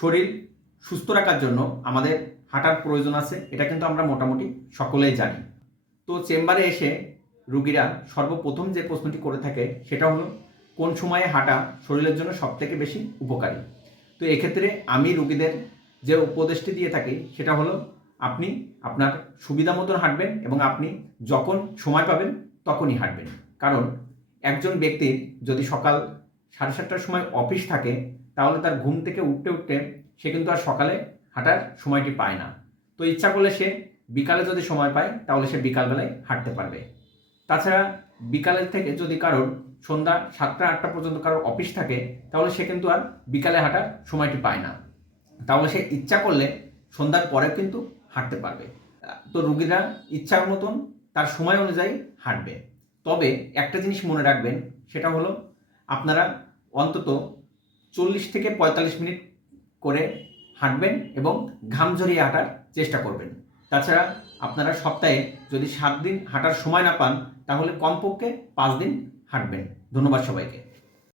শরীর সুস্থ রাখার জন্য আমাদের হাঁটার প্রয়োজন আছে, এটা কিন্তু আমরা মোটামুটি সকলেই জানি। তো চেম্বারে এসে রুগীরা সর্বপ্রথম যে প্রশ্নটি করে থাকে সেটা হলো কোন সময়ে হাঁটা শরীরের জন্য সবথেকে বেশি উপকারী। তো এক্ষেত্রে আমি রুগীদের যে উপদেশটি দিয়ে থাকি সেটা হলো আপনি আপনার সুবিধা মতন হাঁটবেন এবং আপনি যখন সময় পাবেন তখনই হাঁটবেন। কারণ একজন ব্যক্তির যদি সকাল 7:30টার সময় অফিস থাকে তাহলে তার ঘুম থেকে উঠতে উঠতে সে কিন্তু আর সকালে হাঁটার সময়টি পায় না। তো ইচ্ছা করলে সে বিকালে যদি সময় পায় তাহলে সে বিকালবেলায় হাঁটতে পারবে। তাছাড়া বিকালের থেকে যদি কারোর সন্ধ্যা 7টা-8টা পর্যন্ত কারোর অফিস থাকে তাহলে সে কিন্তু আর বিকালে হাঁটার সময়টি পায় না, তাহলে সে ইচ্ছা করলে সন্ধ্যার পরেও কিন্তু হাঁটতে পারবে। তো রুগীরা ইচ্ছা মতন তার সময় অনুযায়ী হাঁটবে। তবে একটা জিনিস মনে রাখবেন, সেটা হলো আপনারা অন্তত 40 থেকে 45 মিনিট করে হাঁটবেন এবং ঘাম ঝরিয়ে হাঁটার চেষ্টা করবেন। তাছাড়া আপনারা সপ্তাহে যদি 7 দিন হাঁটার সময় না পান তাহলে কমপক্ষে 5 দিন হাঁটবেন। ধন্যবাদ সবাইকে।